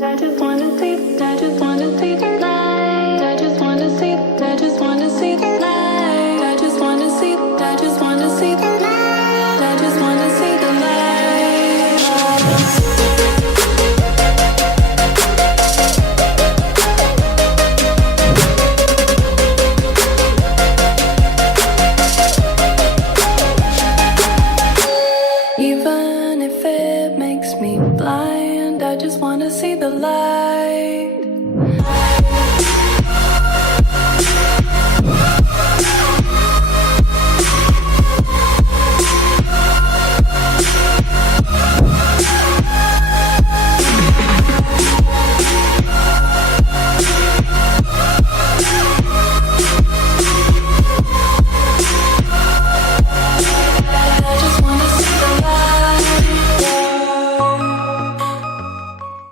I just wanna see, I just wanna see the light. I just wanna see, I just wanna see the light. I just wanna see, I just wanna see the light. I just wanna see the light. Even if it makes me blind, I just wanna see the light.